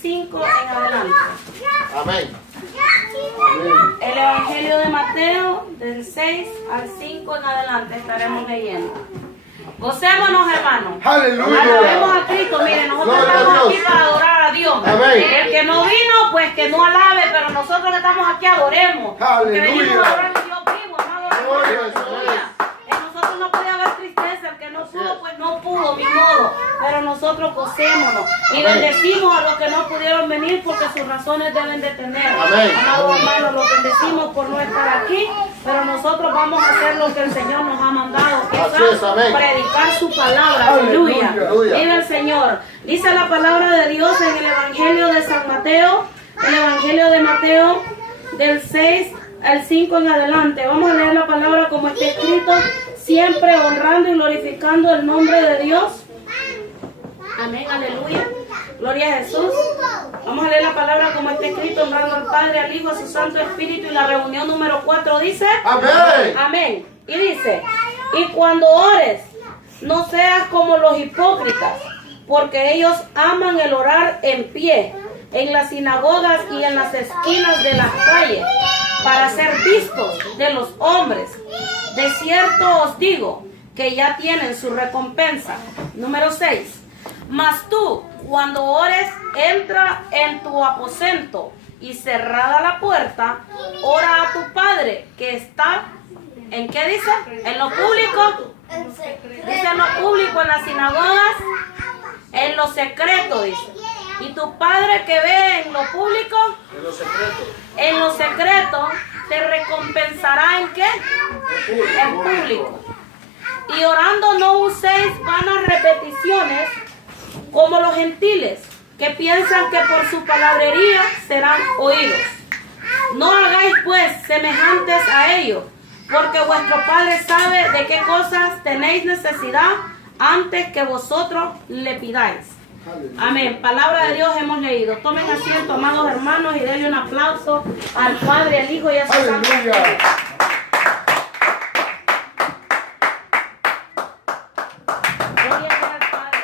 5 en adelante. Amén. El Evangelio de Mateo, del 6 al 5 en adelante estaremos leyendo. Gocémonos, hermanos. Aleluya. Alabemos a Cristo. Miren, nosotros Gloria a estamos Dios. aquí para adorar a Dios. Amén. El que no vino, pues que no alabe, pero nosotros que estamos aquí adoremos. Que Aleluya. venimos a adorar al Dios vivo, amado Gloria hermano. al Señor. Aleluya. En nosotros no puede haber tristeza. El que no pudo, pues no pudo, mi modo. Pero nosotros gocémonos y Amén. bendecimos a los que no pudieron venir porque sus razones deben de tener. Amén. Amados hermanos, los bendecimos por no estar aquí, pero nosotros vamos a hacer lo que el Señor nos ha mandado, que Así es, amén. predicar su palabra. Aleluya. Aleluya. Vive el Señor. Dice la palabra de Dios en el Evangelio de San Mateo, el Evangelio de Mateo del 6 al 5 en adelante. Vamos a leer la palabra como está escrito, siempre honrando y glorificando el nombre de Dios. Amén, aleluya. Gloria a Jesús. Vamos a leer la palabra como está escrito, honrando al Padre, al Hijo, a su Santo Espíritu. Y la reunión número 4 dice, Amén. amén. Y dice, y cuando ores, no seas como los hipócritas, porque ellos aman el orar en pie, en las sinagogas y en las esquinas de las calles, para ser vistos de los hombres. De cierto os digo, que ya tienen su recompensa. Número 6. Mas tú, cuando ores, entra en tu aposento y cerrada la puerta, ora a tu Padre que está, ¿en qué dice? En lo público. Dice en lo público, en las sinagogas, en lo secreto, dice. Y tu Padre que ve en lo público, en lo secreto, te recompensará ¿en qué? En público. Y orando no uséis vanas repeticiones como los gentiles, que piensan que por su palabrería serán oídos. No hagáis pues semejantes a ellos, porque vuestro Padre sabe de qué cosas tenéis necesidad antes que vosotros le pidáis. Amén. Palabra de Dios hemos leído. Tomen asiento, amados hermanos, y denle un aplauso al Padre, al Hijo y a su Santo Espíritu. Gloria sea al Padre.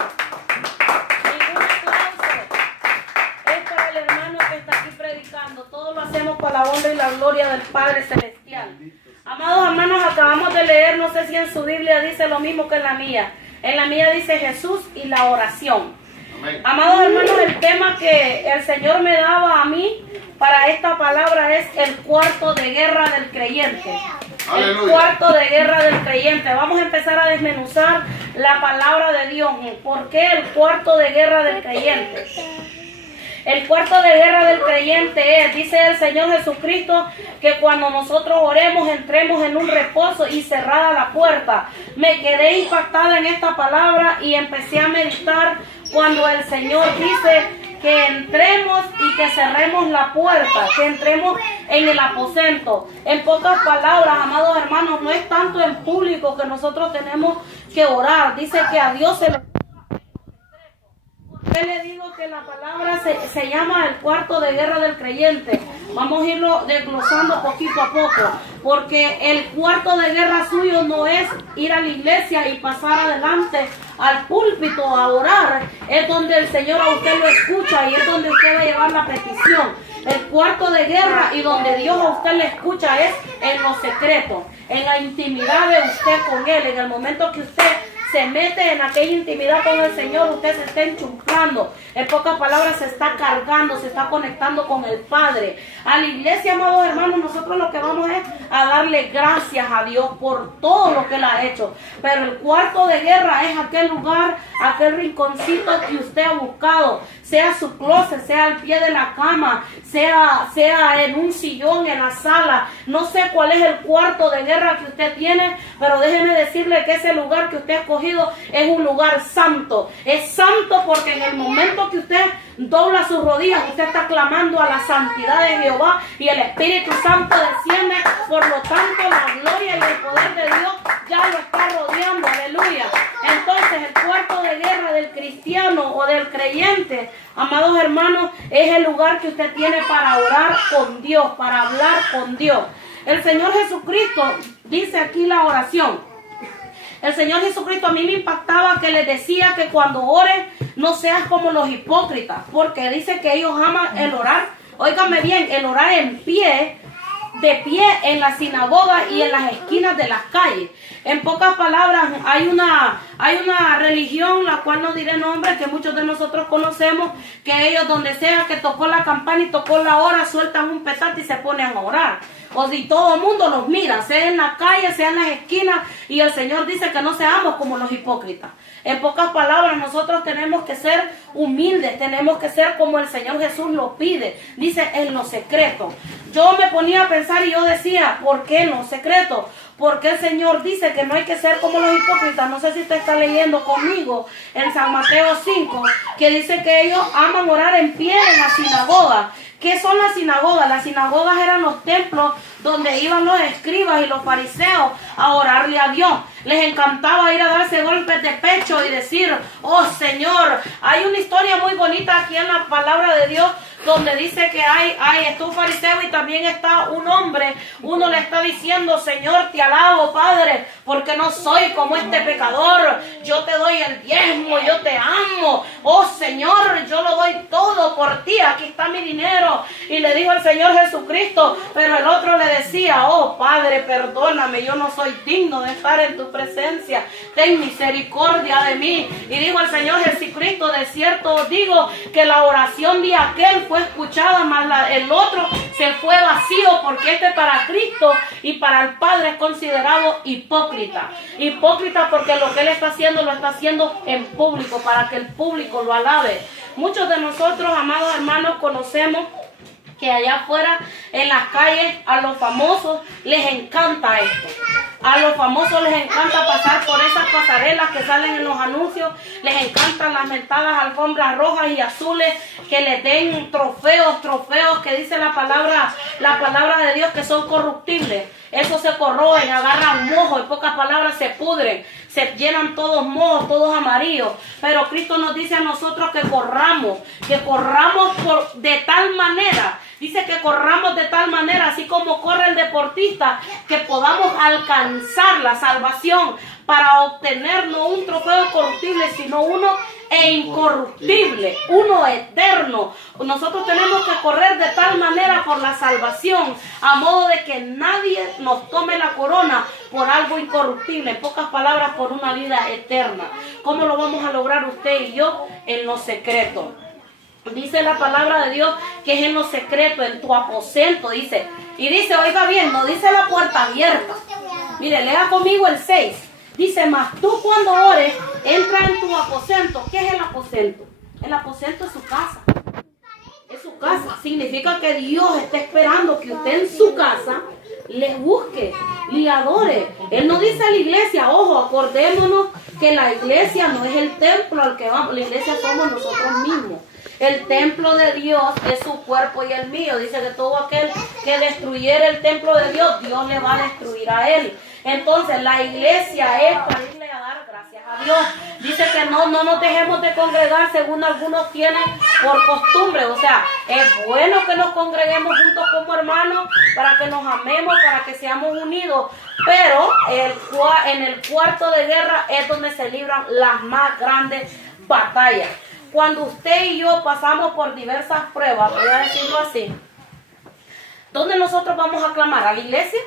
Ningún aplauso es para el hermano que está aquí predicando. Todo lo hacemos para la honra y la gloria del Padre Celestial. Amados hermanos, acabamos de leer, no sé si en su Biblia dice lo mismo que en la mía. En la mía dice Jesús y la oración. Amén. Amados hermanos, el tema que el Señor me daba a mí para esta palabra es el cuarto de guerra del creyente. Aleluya. El cuarto de guerra del creyente. Vamos a empezar a desmenuzar la palabra de Dios. ¿Por qué el cuarto de guerra del creyente? El cuarto de guerra del creyente es, dice el Señor Jesucristo, que cuando nosotros oremos entremos en un reposo y cerrada la puerta. Me quedé impactada en esta palabra y empecé a meditar cuando el Señor dice que entremos y que cerremos la puerta, que entremos en el aposento. En pocas palabras, amados hermanos, no es tanto en público que nosotros tenemos que orar. Dice que a Dios se le... ¿Por qué le digo que la palabra se llama el cuarto de guerra del creyente? Vamos a irlo desglosando poquito a poco, porque el cuarto de guerra suyo no es ir a la iglesia y pasar adelante al púlpito a orar. Es donde el Señor a usted lo escucha y es donde usted va a llevar la petición. El cuarto de guerra y donde Dios a usted le escucha es en lo secreto, en la intimidad de usted con Él. En el momento que usted se mete en aquella intimidad con el Señor, usted se está enchuflando. En pocas palabras, se está cargando, se está conectando con el Padre. A la iglesia, amados hermanos, nosotros lo que vamos es a darle gracias a Dios por todo lo que Él ha hecho. Pero el cuarto de guerra es aquel lugar, aquel rinconcito que usted ha buscado. Sea su closet, sea al pie de la cama, sea en un sillón, en la sala. No sé cuál es el cuarto de guerra que usted tiene, pero déjeme decirle que ese lugar que usted ha escogido es un lugar santo. Es santo porque en el momento que usted dobla sus rodillas, usted está clamando a la santidad de Jehová y el Espíritu Santo desciende. Por lo tanto, la gloria y el poder de Dios ya lo está rodeando. Aleluya. Entonces, el cuarto de guerra del cristiano o del creyente, amados hermanos, es el lugar que usted tiene para orar con Dios, para hablar con Dios. El Señor Jesucristo dice aquí la oración. El Señor Jesucristo a mí me impactaba que les decía que cuando ores no seas como los hipócritas, porque dice que ellos aman el orar. Óigame bien, el orar en pie, de pie en la sinagoga y en las esquinas de las calles. En pocas palabras, hay una religión, la cual no diré nombre, que muchos de nosotros conocemos, que ellos donde sea que tocó la campana y tocó la hora, sueltan un petate y se ponen a orar. O si todo el mundo los mira, sea en la calle, sea en las esquinas, y el Señor dice que no seamos como los hipócritas. En pocas palabras, nosotros tenemos que ser humildes, tenemos que ser como el Señor Jesús lo pide. Dice, en lo secreto. Yo me ponía a pensar y yo decía, ¿por qué en lo secreto? Porque el Señor dice que no hay que ser como los hipócritas. No sé si usted está leyendo conmigo en San Mateo 5, que dice que ellos aman orar en pie en la sinagoga. ¿Qué son las sinagogas? Las sinagogas eran los templos donde iban los escribas y los fariseos a orarle a Dios. Les encantaba ir a darse golpes de pecho y decir, oh Señor. Hay una historia muy bonita aquí en la palabra de Dios, donde dice que está un fariseo y también está un hombre. Uno le está diciendo, Señor, te alabo, Padre, porque no soy como este pecador. Yo te doy el diezmo, yo te amo. Oh Señor, yo lo doy todo por ti, aquí está mi dinero. Y le dijo el Señor Jesucristo, pero el otro le decía, oh Padre, perdóname, yo no soy digno de estar en tu presencia. Ten misericordia de mí. Y dijo el Señor Jesucristo, de cierto os digo que la oración de aquel fue escuchada, mas el otro se fue vacío, porque este para Cristo y para el Padre es considerado hipócrita. Hipócrita porque lo que él está haciendo lo está haciendo en público, para que el público lo alabe. Muchos de nosotros, amados hermanos, conocemos que allá afuera en las calles a los famosos les encanta esto. A los famosos les encanta pasar por esas pasarelas que salen en los anuncios. Les encantan las mentadas alfombras rojas y azules, que les den trofeos que dice la palabra de Dios que son corruptibles. Eso se corroen, agarran mojo, en pocas palabras se pudren, se llenan todos mojos, todos amarillos. Pero Cristo nos dice a nosotros que corramos de tal manera. Dice que corramos de tal manera, así como corre el deportista, que podamos alcanzar la salvación para obtener no un trofeo corruptible, sino uno incorruptible, uno eterno. Nosotros tenemos que correr de tal manera por la salvación, a modo de que nadie nos tome la corona por algo incorruptible, en pocas palabras, por una vida eterna. ¿Cómo lo vamos a lograr usted y yo? En lo secreto. Dice la palabra de Dios que es en lo secreto, en tu aposento, dice. Y dice, oiga bien, no dice la puerta abierta. Mire, lea conmigo el 6. Dice, mas tú cuando ores, entra en tu aposento. ¿Qué es el aposento? El aposento es su casa. Es su casa. Significa que Dios está esperando que usted en su casa le busque, le adore. Él no dice a la iglesia, ojo, acordémonos que la iglesia no es el templo al que vamos. La iglesia somos nosotros mismos. El templo de Dios es su cuerpo y el mío. Dice que todo aquel que destruyera el templo de Dios, Dios le va a destruir a él. Entonces la iglesia es para irle a dar gracias a Dios. Dice que no nos dejemos de congregar según algunos tienen por costumbre. O sea, es bueno que nos congreguemos juntos como hermanos, para que nos amemos, para que seamos unidos. Pero en el cuarto de guerra es donde se libran las más grandes batallas. Cuando usted y yo pasamos por diversas pruebas, voy a decirlo así, ¿dónde nosotros vamos a clamar? ¿A la iglesia?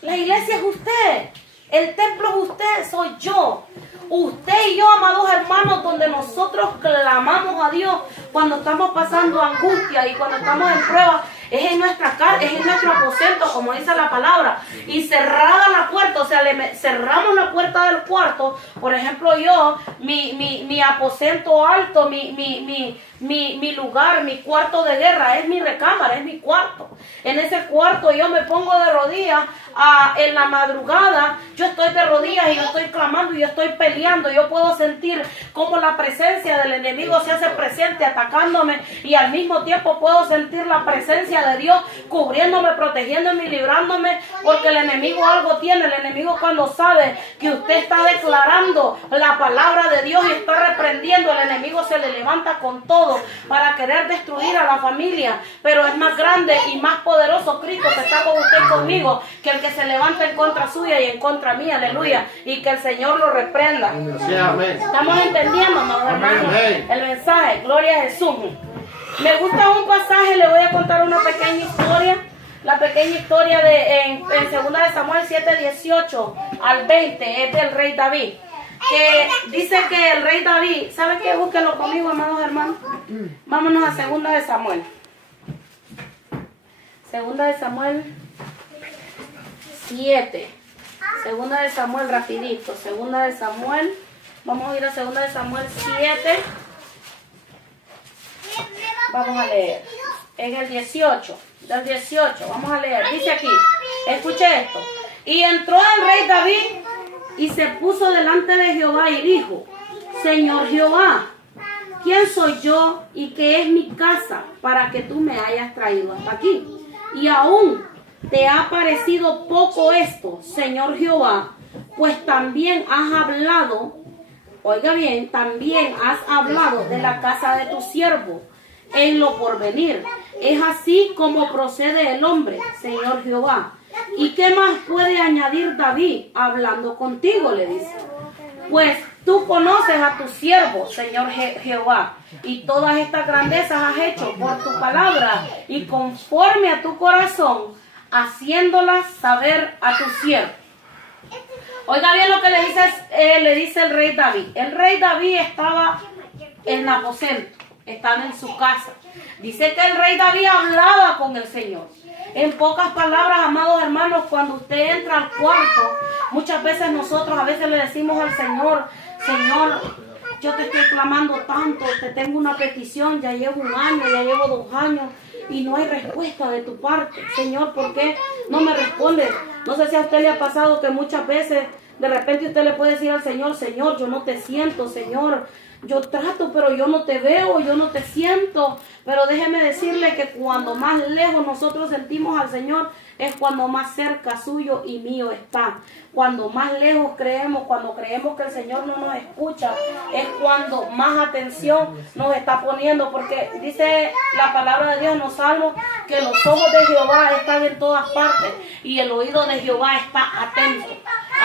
La iglesia es usted. El templo es usted, soy yo. Usted y yo, amados hermanos, donde nosotros clamamos a Dios cuando estamos pasando angustia y cuando estamos en prueba, es en nuestra casa, es en nuestro aposento, como dice la palabra. Y cerrada la puerta, o sea, cerramos la puerta del cuarto. Por ejemplo, yo, mi aposento alto, mi lugar, mi cuarto de guerra, es mi recámara, es mi cuarto. En ese cuarto yo me pongo de rodillas. En la madrugada yo estoy de rodillas y yo estoy clamando y yo estoy peleando. Yo puedo sentir cómo la presencia del enemigo se hace presente atacándome, y al mismo tiempo puedo sentir la presencia de Dios, cubriéndome, protegiéndome y librándome, porque el enemigo algo tiene. El enemigo cuando sabe que usted está declarando la palabra de Dios y está reprendiendo, el enemigo se le levanta con todo para querer destruir a la familia, pero es más grande y más poderoso Cristo que está con usted y conmigo, que el que se levanta en contra suya y en contra mía, aleluya, y que el Señor lo reprenda. Sí, amén. Estamos entendiendo, amados hermanos, Amén. el mensaje. Gloria a Jesús. Me gusta un pasaje, le voy a contar una pequeña historia. La pequeña historia en 2 de Samuel 7, 18 al 20 es del rey David. Que dice que el rey David, ¿sabe qué? Búsquenlo conmigo, amados hermanos. Vámonos a 2 de Samuel. 2 de Samuel 7. 2 de Samuel rapidito. 2 de Samuel. Vamos a ir a 2 de Samuel 7. Vamos a leer. En el 18. Del 18. Vamos a leer. Dice aquí. Escuche esto. Y entró el rey David y se puso delante de Jehová y dijo: Señor Jehová, ¿quién soy yo y qué es mi casa para que tú me hayas traído hasta aquí? Y aún te ha parecido poco esto, Señor Jehová, pues también has hablado, oiga bien, también has hablado de la casa de tu siervo en lo porvenir. Es así como procede el hombre, Señor Jehová. ¿Y qué más puede añadir David hablando contigo? Le dice. Pues tú conoces a tu siervo, Señor Jehová, y todas estas grandezas has hecho por tu palabra y conforme a tu corazón, haciéndolas saber a tu siervo. Oiga bien lo que le dice el rey David. El rey David estaba en el aposento, estaba en su casa. Dice que el rey David hablaba con el Señor. En pocas palabras, amados hermanos, cuando usted entra al cuarto, muchas veces nosotros a veces le decimos al Señor: Señor, yo te estoy clamando tanto, te tengo una petición, ya llevo 1 año, ya llevo 2 años y no hay respuesta de tu parte. Señor, ¿por qué no me respondes? No sé si a usted le ha pasado que muchas veces de repente usted le puede decir al Señor: Señor, yo no te siento, Señor, yo trato, pero yo no te veo, yo no te siento. Pero déjeme decirle que cuando más lejos nosotros sentimos al Señor, es cuando más cerca suyo y mío está. Cuando más lejos creemos, cuando creemos que el Señor no nos escucha, es cuando más atención nos está poniendo. Porque dice la palabra de Dios en los Salmos que los ojos de Jehová están en todas partes y el oído de Jehová está atento.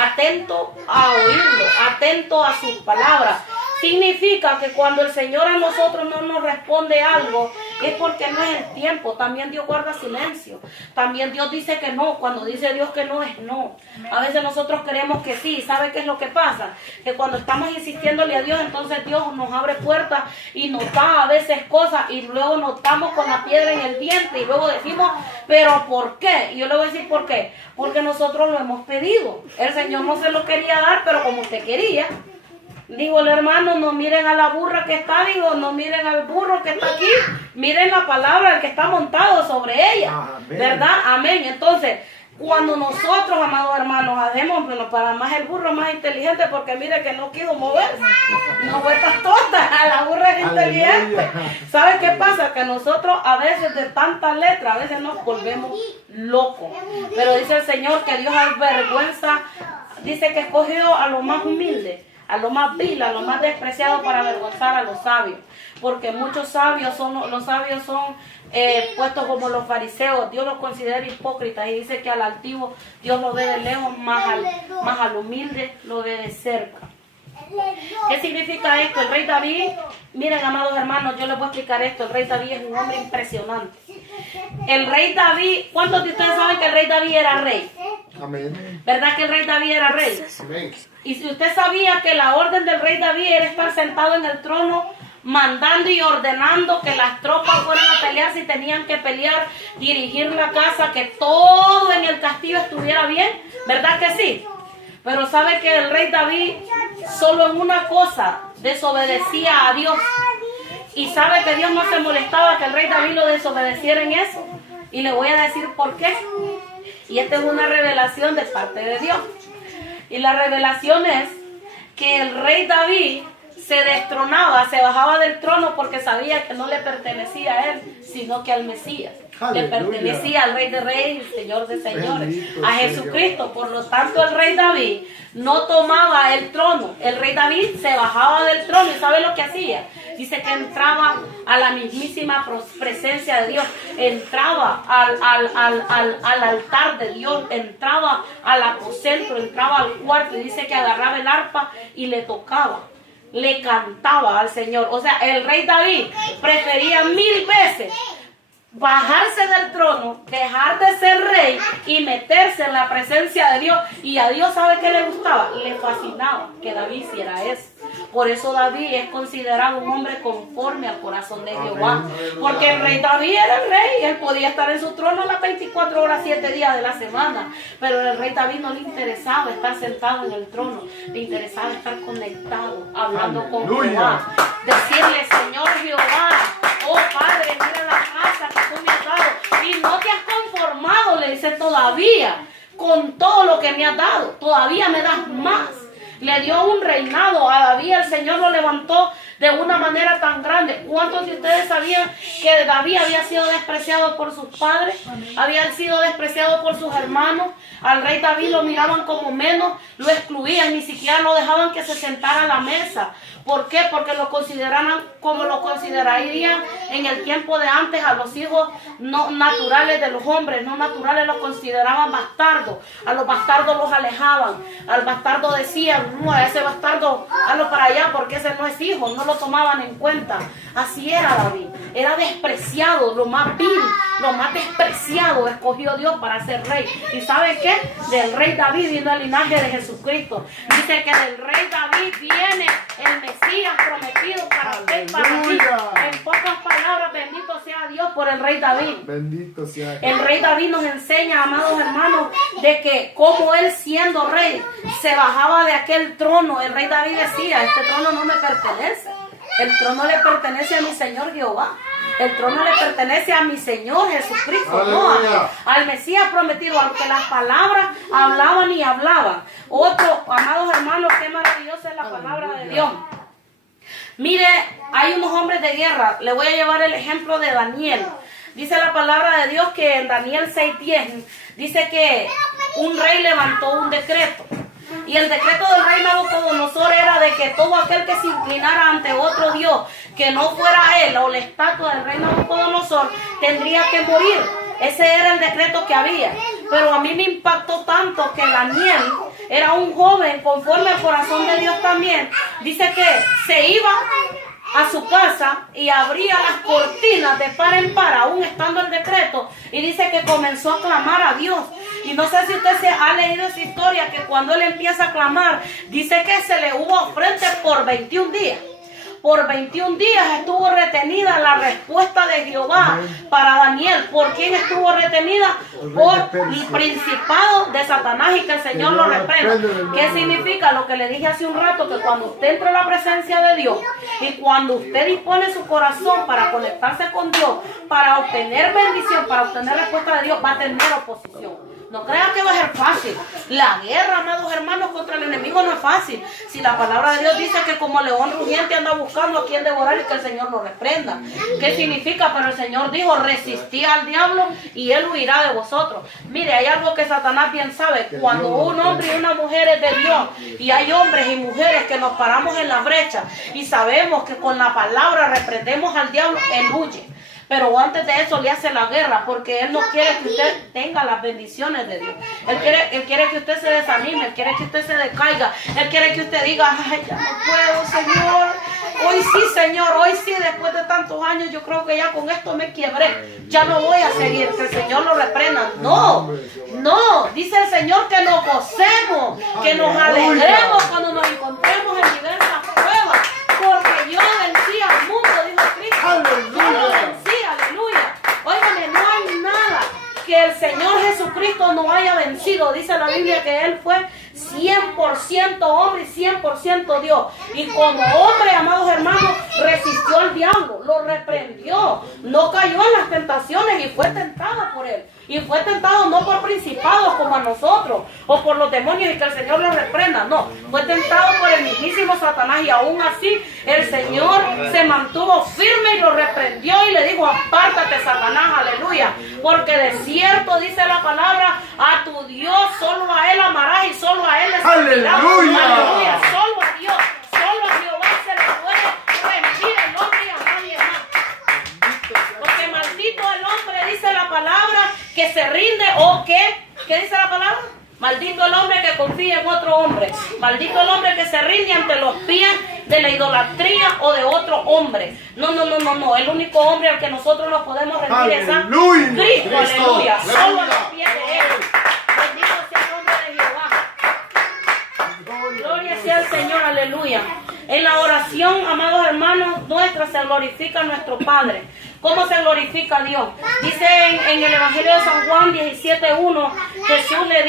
Atento a oírlo, atento a sus palabras. Significa que cuando el Señor a nosotros no nos responde algo, es porque no es el tiempo. También Dios guarda silencio. También Dios dice que no. Cuando dice Dios que no, es no. A veces nosotros creemos que sí. ¿Sabe qué es lo que pasa? Que cuando estamos insistiéndole a Dios, entonces Dios nos abre puertas y nos da a veces cosas y luego nos estamos con la piedra en el diente y luego decimos: ¿pero por qué? Y yo le voy a decir por qué. Porque nosotros lo hemos pedido. El Señor no se lo quería dar, pero como usted quería. Digo, el hermano, no miren a la burra que está, digo, no miren al burro que está aquí, miren la palabra, el que está montado sobre ella. Amén. ¿Verdad? Amén. Entonces, cuando nosotros, amados hermanos, hacemos, bueno, para más el burro más inteligente, porque mire que no quiso moverse, no vueltas tontas, la burra es inteligente. ¿Sabe qué pasa? Que nosotros a veces de tanta letra, a veces nos volvemos locos. Pero dice el Señor que Dios avergüenza, dice que escogió a lo más humilde, a lo más vil, a lo más despreciado para avergonzar a los sabios. Porque muchos sabios los sabios son puestos como los fariseos. Dios los considera hipócritas y dice que al altivo Dios lo ve de lejos, más al humilde lo ve de cerca. ¿Qué significa esto? El rey David, miren, amados hermanos, yo les voy a explicar esto. El rey David es un hombre impresionante. El rey David, ¿cuántos de ustedes saben que el rey David era rey? Amén. ¿Verdad que el rey David era rey? Amén. Y si usted sabía que la orden del rey David era estar sentado en el trono, mandando y ordenando que las tropas fueran a pelear si tenían que pelear, dirigir la casa, que todo en el castillo estuviera bien, ¿verdad que sí? Pero sabe que el rey David solo en una cosa desobedecía a Dios. Y sabe que Dios no se molestaba que el rey David lo desobedeciera en eso. Y le voy a decir por qué. Y esta es una revelación de parte de Dios. Y la revelación es que el rey David se destronaba, se bajaba del trono porque sabía que no le pertenecía a él, sino que al Mesías. Le pertenecía al Rey de Reyes y Señor de Señores, Bendito a Jesucristo. Por lo tanto, el rey David no tomaba el trono. El rey David se bajaba del trono y ¿sabe lo que hacía? Dice que entraba a la mismísima presencia de Dios, entraba al altar de Dios, entraba al aposento, entraba al cuarto y dice que agarraba el arpa y le tocaba, le cantaba al Señor. O sea, el rey David prefería 1000 veces bajarse del trono, dejar de ser rey y meterse en la presencia de Dios. Y a Dios, ¿sabe qué le gustaba? Le fascinaba que David hiciera eso. Por eso David es considerado un hombre conforme al corazón de Jehová. Porque el rey David era el rey. Él podía estar en su trono las 24 horas, 7 días de la semana. Pero al rey David no le interesaba estar sentado en el trono. Le interesaba estar conectado, hablando con Jehová. Decirle, Señor Jehová, oh Padre, mira la casa que tú me has dado. Y no te has conformado, le dice, todavía, con todo lo que me has dado. Todavía me das más. Le dio un reinado a David, el Señor lo levantó de una manera tan grande. ¿Cuántos de ustedes sabían que David había sido despreciado por sus padres? Había sido despreciado por sus hermanos. Al rey David lo miraban como menos, lo excluían, ni siquiera lo dejaban que se sentara a la mesa. ¿Por qué? Porque lo consideraban como lo considerarían en el tiempo de antes a los hijos no naturales de los hombres, no naturales, los consideraban bastardos. A los bastardos los alejaban. Al bastardo decían, no, a ese bastardo, hazlo para allá porque ese no es hijo, no lo tomaban en cuenta. Así era David, era despreciado, lo más vil, lo más despreciado escogió Dios para ser rey. ¿Y sabe qué? Del rey David vino el linaje de Jesucristo. Dice que del rey David viene el Mesías prometido para usted y para ti. En pocas palabras, bendito sea Dios por el rey David. Bendito sea. El rey David nos enseña, amados hermanos, de que como él siendo rey se bajaba de aquel trono. El rey David decía, este trono no me pertenece. El trono le pertenece a mi Señor Jehová. El trono le pertenece a mi Señor Jesucristo, no al Mesías prometido, aunque las palabras hablaban y hablaban. Otro, amados hermanos, qué maravillosa es la palabra de Dios. Mire, hay unos hombres de guerra. Le voy a llevar el ejemplo de Daniel. Dice la palabra de Dios que en Daniel 6:10 dice que un rey levantó un decreto. Y el decreto del rey Nabucodonosor era de que todo aquel que se inclinara ante otro Dios, que no fuera él o la estatua del rey Nabucodonosor, tendría que morir. Ese era el decreto que había. Pero a mí me impactó tanto que Daniel era un joven conforme al corazón de Dios también. Dice que se iba a su casa y abría las cortinas de par en par, aún estando el decreto, y dice que comenzó a clamar a Dios. Y no sé si usted se ha leído esa historia, que cuando él empieza a clamar, dice que se le hubo frente por 21 días. Por 21 días estuvo retenida la respuesta de Jehová para Daniel. ¿Por quién estuvo retenida? Por el principado de Satanás, y que el Señor lo reprenda. ¿Qué significa? Lo que le dije hace un rato, que cuando usted entra a la presencia de Dios y cuando usted dispone su corazón para conectarse con Dios, para obtener bendición, para obtener respuesta de Dios, va a tener oposición. No crean que va a ser fácil. La guerra, amados hermanos, contra el enemigo no es fácil. Si la palabra de Dios dice que como león rugiente anda buscando a quien devorar y que el Señor lo reprenda. ¿Qué significa? Pero el Señor dijo, resistí al diablo y él huirá de vosotros. Mire, hay algo que Satanás bien sabe. Cuando un hombre y una mujer es de Dios, y hay hombres y mujeres que nos paramos en la brecha y sabemos que con la palabra reprendemos al diablo, él huye. Pero antes de eso le hace la guerra, porque él no quiere que usted tenga las bendiciones de Dios. Él quiere que usted se desanime, él quiere que usted se decaiga, él quiere que usted diga, ay, ya no puedo, Señor. Hoy sí, Señor, hoy sí, después de tantos años, yo creo que ya con esto me quiebré. Ya no voy a seguir, que el Señor lo reprenda. No, no, dice el Señor que nos gocemos, que nos alegremos cuando nos encontremos en diversas pruebas. Porque yo vencí al mundo, dijo Cristo. Yo lo vencí, aleluya. Óigame, no hay nada que el Señor Jesucristo no haya vencido. Dice la Biblia que Él fue 100% hombre y 100% Dios. Y como hombre, amados hermanos, resistió al diablo, lo reprendió, no cayó en las tentaciones y fue tentada por él. Y fue tentado no por principados como a nosotros, o por los demonios y que el Señor los reprenda. No, fue tentado por el mismísimo Satanás. Y aún así el Señor se mantuvo firme y lo reprendió y le dijo: apártate, Satanás, aleluya. Porque de cierto dice la palabra: a tu Dios solo a Él amarás y solo a Él le servirás. Aleluya. Solo a Dios, solo a Jehová se le puede rendir el hombre y a nadie más. Porque maldito el hombre, dice la palabra, que se rinde o que, ¿qué dice la palabra? Maldito el hombre que confía en otro hombre. Maldito el hombre que se rinde ante los pies de la idolatría o de otro hombre. No. El único hombre al que nosotros nos podemos rendir es a Cristo. Aleluya. Solo a los pies de Él. Bendito sea el nombre de Jehová. Gloria sea el Señor. Aleluya. En la oración, amados hermanos, nuestra se glorifica a nuestro Padre. ¿Cómo se glorifica a Dios? Dice en el Evangelio de San Juan 17:1, Jesús le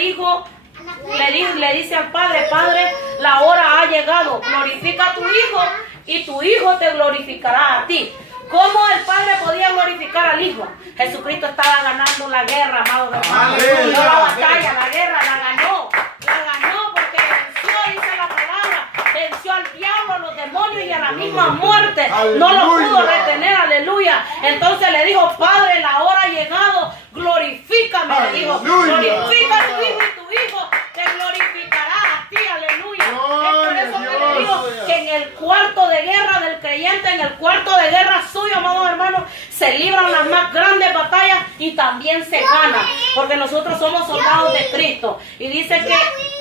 dice al Padre: Padre, la hora ha llegado, glorifica a tu Hijo y tu Hijo te glorificará a ti. ¿Cómo el Padre podía glorificar al Hijo? Jesucristo estaba ganando la guerra, amados hermanos. No la batalla, la guerra, la ganó porque venció, dice la palabra, venció al diablo, a los demonios y a la misma muerte. No lo pudo retener, aleluya. Entonces le dijo: Padre, la hora ha llegado, glorifícame, le dijo. Glorifica a tu Hijo y tu Hijo te glorificará a ti, aleluya. Es por eso que le digo que en el cuarto de guerra del creyente, en el cuarto de guerra suyo, amados hermanos, se libran las más grandes batallas y también se ganan, porque nosotros somos soldados de Cristo. Y dice que,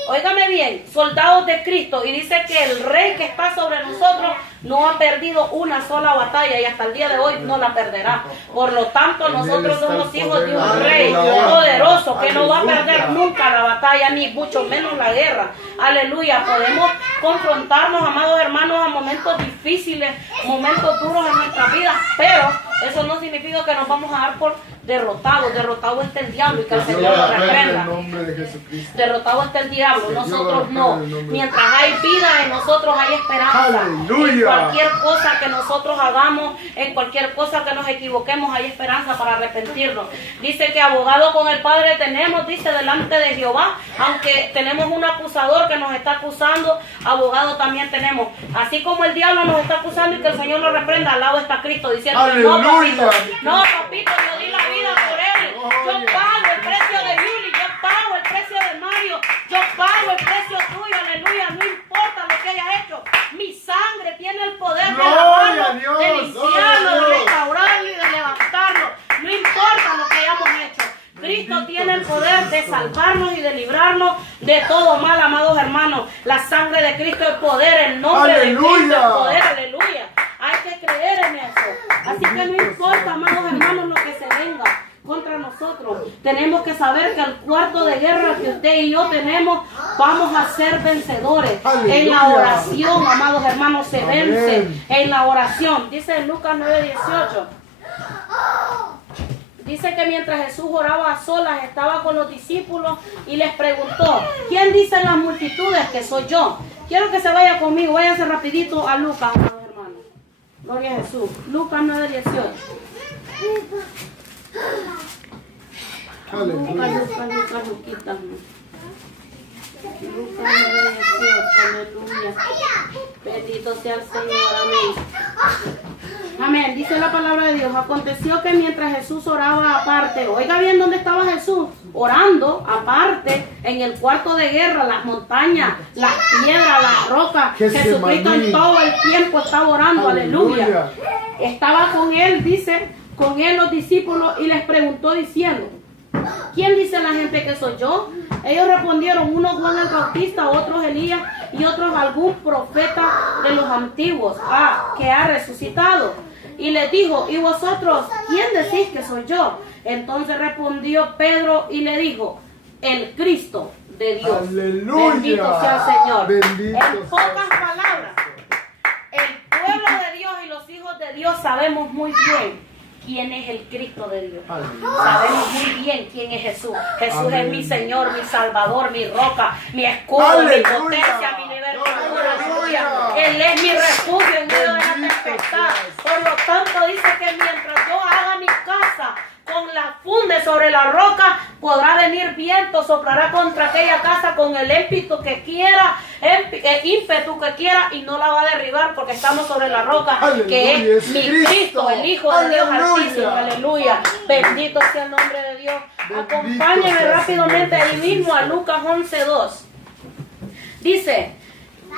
óigame bien, soldados de Cristo, y dice que el Rey que está sobre nosotros no ha perdido una sola batalla y hasta el día de hoy no la perderá. Por lo tanto, nosotros somos hijos de un Rey poderoso que no va a perder nunca la batalla, ni mucho menos la guerra. Aleluya. Podemos confrontarnos, amados hermanos, a momentos difíciles, momentos duros en nuestra vida, pero eso no significa que nos vamos a dar por derrotados. Derrotado está el diablo y que el Señor lo reprenda. Derrotado está el diablo, nosotros no. Mientras hay vida en nosotros hay esperanza. En cualquier cosa que nosotros hagamos, en cualquier cosa que nos equivoquemos, hay esperanza para arrepentirnos. Dice que abogado con el Padre tenemos, dice, delante de Jehová. Aunque tenemos un acusador que nos está acusando, abogado también tenemos. Así como el diablo nos está acusando y que el Señor lo reprenda, al lado está Cristo diciendo: no papito, yo di la vida por él. Yo pago el precio de Yuli, yo pago el precio de Mario, yo pago el precio tuyo, aleluya. No importa lo que haya hecho, mi sangre tiene el poder de lavarlo, de limpiarlo, de restaurarlo y de levantarlo. No importa lo que hayamos hecho, Cristo tiene el poder de salvarnos y de librarnos de todo mal, amados hermanos. La sangre de Cristo es poder, el nombre de Cristo es poder, aleluya. Hay que creer en eso. Así que no importa, amados hermanos, lo que se venga contra nosotros. Tenemos que saber que el cuarto de guerra que usted y yo tenemos, vamos a ser vencedores. ¡Aleluya! En la oración, amados hermanos, se vence. En la oración. Dice en Lucas 9:18. Dice que mientras Jesús oraba a solas, estaba con los discípulos y les preguntó: ¿quién dicen las multitudes que soy yo? Quiero que se vaya conmigo, váyase rapidito a Lucas, amados hermanos. Gloria a Jesús. Lucas 9:18. Luquita. Lucas 9:18, aleluya. Bendito sea el Señor, amén. Amén, dice la palabra de Dios. Aconteció que mientras Jesús oraba aparte, oiga bien dónde estaba Jesús, orando aparte, en el cuarto de guerra, las montañas, las piedras, las rocas. Jesucristo en todo el tiempo estaba orando, aleluya. Estaba con él, dice, con él los discípulos y les preguntó diciendo: ¿quién dice la gente que soy yo? Ellos respondieron: unos Juan el Bautista, otros Elías y otros algún profeta de los antiguos, que ha resucitado. Y les dijo: ¿y vosotros quién decís que soy yo? Entonces respondió Pedro y le dijo: el Cristo de Dios. ¡Aleluya! Bendito sea el Señor. En pocas palabras, el pueblo de Dios y los hijos de Dios sabemos muy bien quién es el Cristo de Dios. Sabemos muy bien quién es Jesús. Jesús es mi Señor, mi Salvador, mi roca, mi escudo, mi potencia, mi libertador. Él es mi refugio en medio de la tempestad. Por lo tanto dice que mientras yo haga mi casa con la funde sobre la roca, Podrá venir viento, soplará contra aquella casa con el ímpetu que quiera, y no la va a derribar porque estamos sobre la roca, Aleluya, que es mi Cristo. Cristo, el Hijo de Dios Aleluya. Altísimo. Aleluya. Bendito sea el nombre de Dios. Bendito Acompáñenme sea el rápidamente Señor ahí mismo a Lucas 11:2. Dice,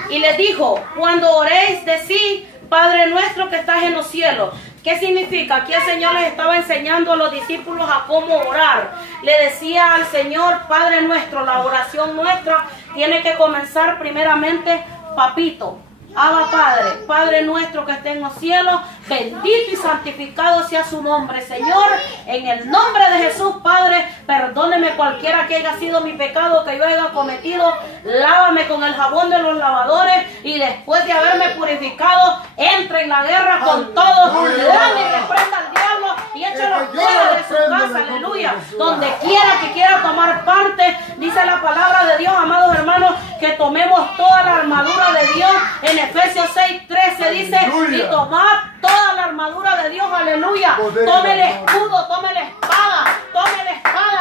y les dijo, cuando oréis, decid, Padre nuestro que estás en los cielos. ¿Qué significa? Aquí el Señor les estaba enseñando a los discípulos a cómo orar. Le decía al Señor, Padre nuestro, la oración nuestra tiene que comenzar primeramente, papito. Abba Padre, Padre nuestro que esté en los cielos, bendito y santificado sea su nombre, Señor. En el nombre de Jesús, Padre, perdóneme cualquiera que haya sido mi pecado que yo haya cometido. Lávame con el jabón de los lavadores y después de haberme purificado, entre en la guerra con todos. Dame y reprenda al diablo y échalo fuera de su casa, aleluya. Donde quiera que quiera tomar parte, dice la palabra de Dios, amados hermanos, que tomemos toda la armadura de Dios. En Efesios 6:13 dice, Aleluya. y tomad toda la armadura de Dios, aleluya. Poder Tome el del amor. escudo, tome la espada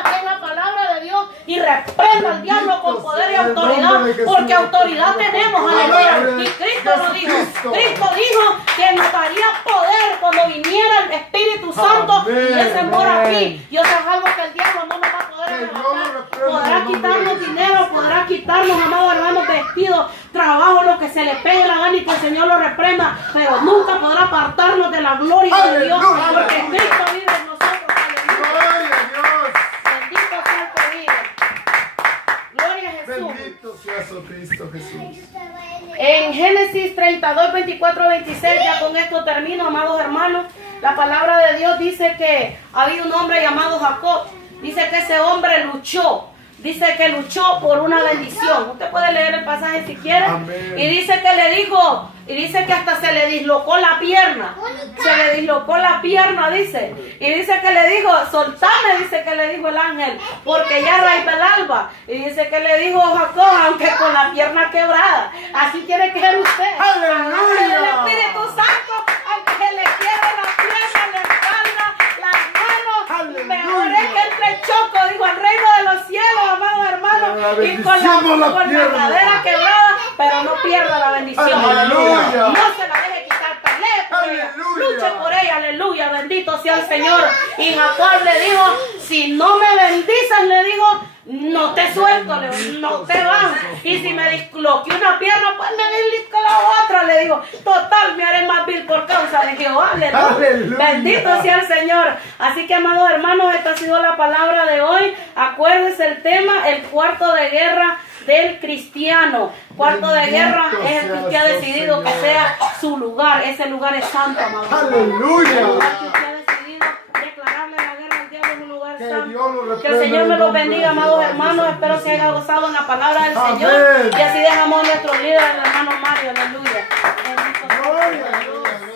que es la palabra de Dios, y reprenda al diablo con poder y sea el autoridad, nombre de Jesús. porque autoridad tenemos, aleluya. Aleluya. Y Cristo lo dijo, Jesucristo. Cristo dijo que nos daría poder cuando viniera el Espíritu Santo, Amén. y Él se mora Amén. aquí. Yo sé algo que el diablo no nos va a poder Que Dios arrebatar. lo reprenda Podrá en el nombre quitarnos de dinero, podrá quitarnos, amados hermanos, vestidos, trabajo, lo que se le pegue la gana y que el Señor lo reprenda, pero nunca podrá apartarnos de la gloria de Dios, Aleluya, porque aleluya. Cristo vive en nosotros, aleluya. Gloria a Dios. Bendito sea el que vive. Gloria a Jesús. Bendito sea su Cristo Jesús. En Génesis 32, 24, 26, ya con esto termino, amados hermanos. La palabra de Dios dice que había un hombre llamado Jacob. Dice que ese hombre luchó. Dice que luchó por una bendición. Usted puede leer el pasaje si quiere. Amén. Y dice que le dijo, y dice que hasta se le dislocó la pierna. Se le dislocó la pierna, dice. Y dice que le dijo, soltame, dice que le dijo el ángel, porque ya raíz el alba. Y dice que le dijo Jacob, aunque con la pierna quebrada. Así tiene que ser usted. ¡Aleluya! El Espíritu Santo, aunque se le quiebre la pierna, la espalda, las manos, ¡Aleluya! mejor es que entre el choco, digo, al reino de los cielos, amados hermanos, La y con bendición no la la pierda. cadera quebrada, pero no pierda la bendición. ¡Aleluya! No se la deje quitar, pelee por ella, ¡Aleluya! luche por ella, aleluya, bendito sea el Señor. Y Jacob le dijo, si no me bendices, le dijo, no te suelto, le digo, no te vas. Y si me disloqué una pierna, pues me disloqué la otra, le digo, total, me haré más vil por causa de Jehová, aleluya. Aleluya. Bendito sea el Señor. Así que, amados hermanos, esta ha sido la palabra de hoy. Acuérdense el tema, el cuarto de guerra del cristiano. Cuarto de Bendito guerra es el que usted ha sea, decidido que Señor. sea su lugar. Ese lugar es santo, amados hermanos. Aleluya. El lugar que usted ha decidido declararle la guerra al diablo es un lugar Que santo. Dios lo Que el reprenda Señor en me el los nombre bendiga, de amados Jehová, hermanos. Dios Espero se haya gozado en la palabra del Amén. Señor. Y así dejamos a nuestro líder, el hermano Mario. Aleluya. Bendito sea el Gloria Señor. a Dios.